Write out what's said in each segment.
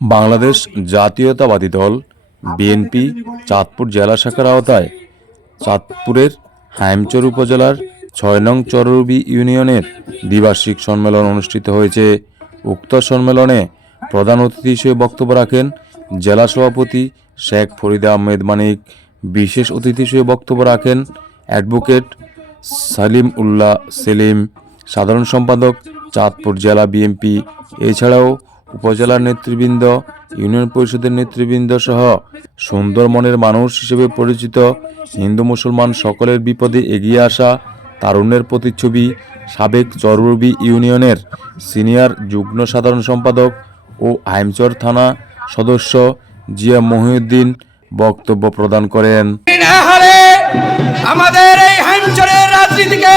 বাংলাদেশ জাতীয়তাবাদী দল, বিএনপি, চাঁদপুর জেলা শাখার আওতায়, চাঁদপুরের হাইমচর উপজেলার ছয় নং চরবি ইউনিয়নের দ্বিবার্ষিক সম্মেলন অনুষ্ঠিত হয়েছে। উক্ত সম্মেলনে প্রধান অতিথি হিসেবে বক্তব্য রাখেন জেলা সভাপতি শেখ ফরিদা আহমেদ মানিক, বিশেষ অতিথি হিসেবে বক্তব্য রাখেন অ্যাডভোকেট সালিম উল্লাহ সেলিম, সাধারণ সম্পাদক চাঁদপুর জেলা বিএনপি, এছাড়াও উপজেলার নেতৃবৃন্দ, ইউনিয়ন পরিষদের নেতৃবৃন্দ সহ সুন্দর মনের মানুষ হিসেবে পরিচিত হিন্দু মুসলমান সকলের বিপদে এগিয়ে আসা তারুণ্যের প্রতিচ্ছবি সাবেক চরবি ইউনিয়নের সিনিয়র যুগ্ম সাধারণ সম্পাদক ও হাইমচর থানা সদস্য জিয়া মহিউদ্দিন বক্তব্য প্রদান করেন। আমাদের এই হাইমচরের রাজনীতিকে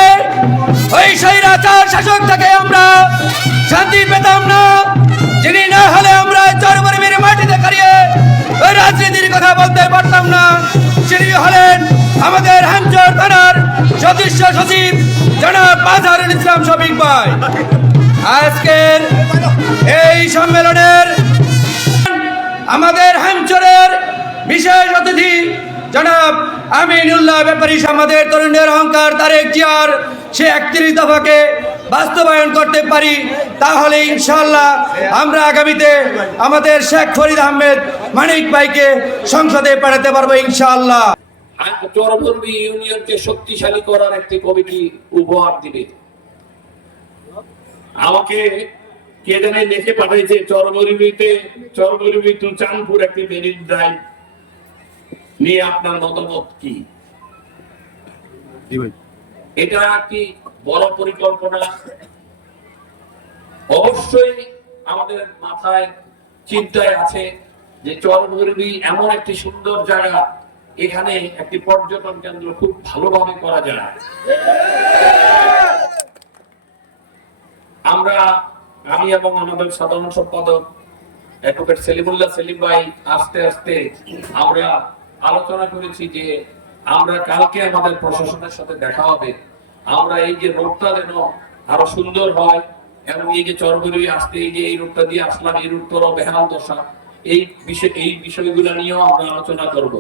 ওই স্বৈরাচার শাসক থেকে আমরা শান্তি পেতাম না। যিনি না হলে আমরা চরমরিমির মাটিতে দাঁড়িয়ে ওই রাজনীতির কথা বলতে পারতাম না। যিনি হলেন আমাদের হাইমচর থানার সদস্য সচিব জনাব বাজারুল ইসলাম শফিক ভাই। আজকের এই সম্মেলনের আমাদের হামচরের বিশেষ অতিথি জনাব আমিনুল্লাহ ব্যাপারী আমাদের তরুণের অহংকার, তারেক জিয়ার সে একত্রিশ দফাকে বাস্তবায়ন করতে পারি তাহলে ইনশাল্লাহ আমরা আগামীতে আমাদের শেখ ফরিদ আহমেদ মানিক ভাইকে সংসদে পাঠাতে পারব ইনশাআল্লাহ। চরবর্মী ইউনিয়নকে শক্তিশালী করার একটি কমিটি উপহার দিবে। আমাকে কে জানে লিখে পাঠাইছে চরবরিমিতে চরবরিমি টু চাঁদপুর একটি মেরিন ড্রাইভ নিয়ে আপনার মতামত কি? এটা একটি বড় পরিকল্পনা। অবশ্যই আমাদের মাথায় চিন্তায় আছে যে চরবরিমি এমন একটি সুন্দর জায়গা, এখানে একটি পর্যটন কেন্দ্র খুব ভালোভাবে করা যায়। আমরা, আমি এবং আমাদের সাধারণ সম্পাদক অ্যাডভোকেট সেলিমুল্লাহ সেলিম ভাই আস্তে আস্তে আমরা আলোচনা করেছি যে আমরা কালকে আমাদের প্রশাসনের সাথে দেখা হবে। আমরা এই যে রোডটা যেন আরও সুন্দর হয়, এবং এই যে চরবরি আসতে, এই যে এই রোডটা দিয়ে আসলাম, এই রোডটারও বেহাল দশা। এই বিষয়, এই বিষয়গুলো নিয়েও আমরা আলোচনা করব।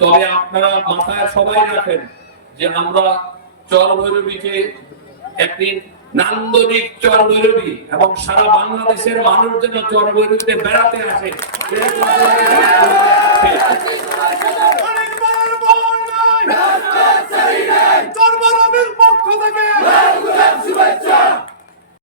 তবে আপনারা মাথায় সবাই রাখেন যে আমরা চরভৈরবীকে একটি নান্দনিক চরভৈরবী এবং সারা বাংলাদেশের মানুষ যেন চরভৈরবীতে বেড়াতে আসে। নাই চর্বরবির পক্ষ থেকে